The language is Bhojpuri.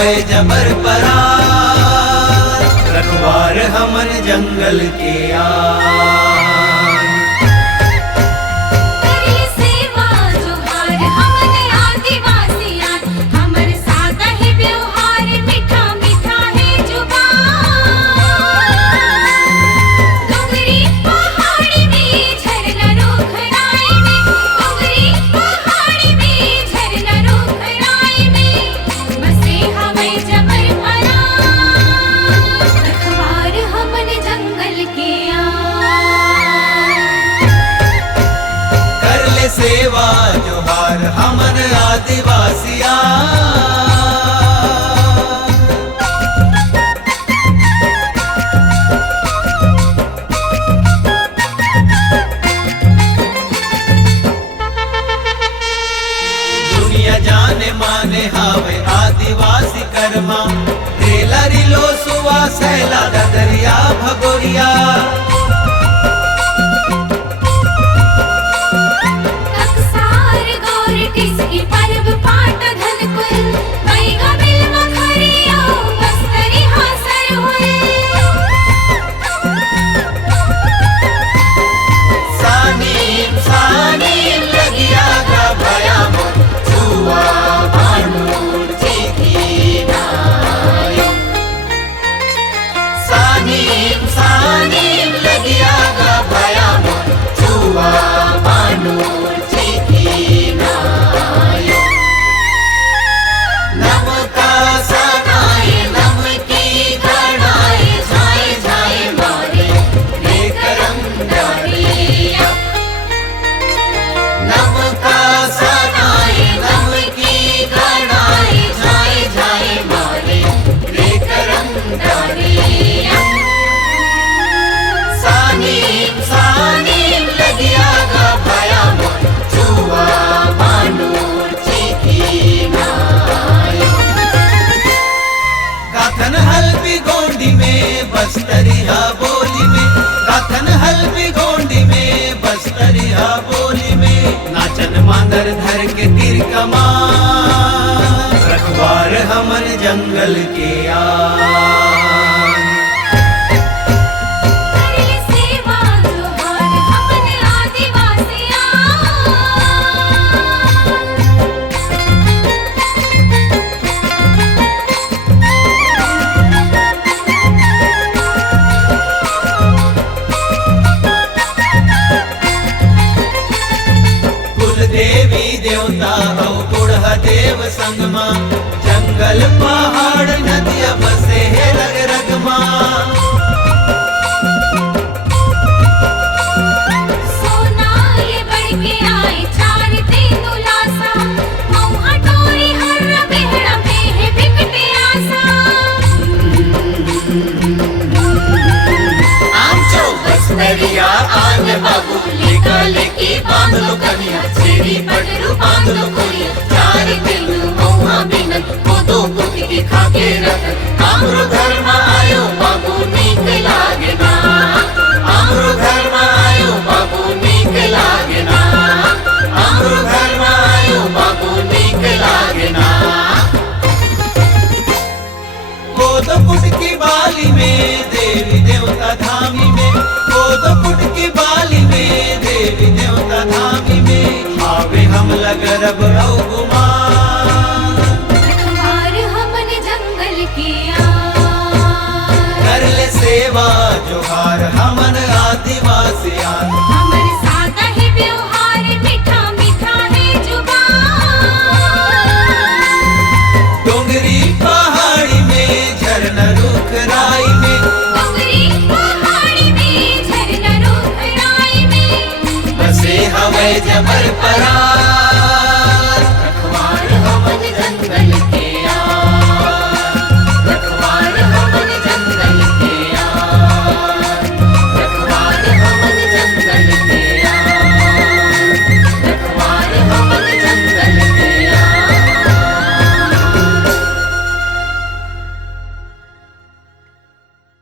हवे जबर परार, रखवार हमन जंगल के यार। सेवा जोहार हमन आदिवासिया, दुनिया जाने माने हावे आदिवासी कर्मा, रेला रिलो सुवा सैला दरिया भगोरिया। बस्तरिया बोली में गाथन हल्बी गोंडी में, बस्तरिया बोली में नाचन मांदर धर के तीर कमान, रखवार हमन जंगल के यार। देवी देवता हो बुढ़ा देव संगमा, जंगल पहाड़ नदिया बसे है रग रगमा। सोना ये बढ़ के आए चार दिन उलासा, मौहा टोरी हर बेहड़ा में है बिकटे आसा। आमचो बस्तरिया आन बाबू लेका लेके बांध लो कनिया, छेरी पटरू बांध लो कोरिया। चार दिन मौहा बिनन दो बुद्धि के खाके रखन, आमरो घर में आयो बाबू नीक लागे ना, आमरो घर में आयो बाबू नीक लागे ना, आमरो घर में आयो बाबू नीक लागे ना। गोद पुट की बाली में देवी देवता धामी में, गोद पुट की बाली में देवी देवता धामी में, हावे हम लगरब औ गुमान, रखवार हमन जंगल के यार। कर ले सेवा जोहार हमन आदिवासिया, हमर सादा है व्यवहार मीठा मीठा है जुबान। डोंगरी पहाड़ी में झरना रुख राई में, डोंगरी पहाड़ी में झरना रुख राई में, बसे हवे जबर परार,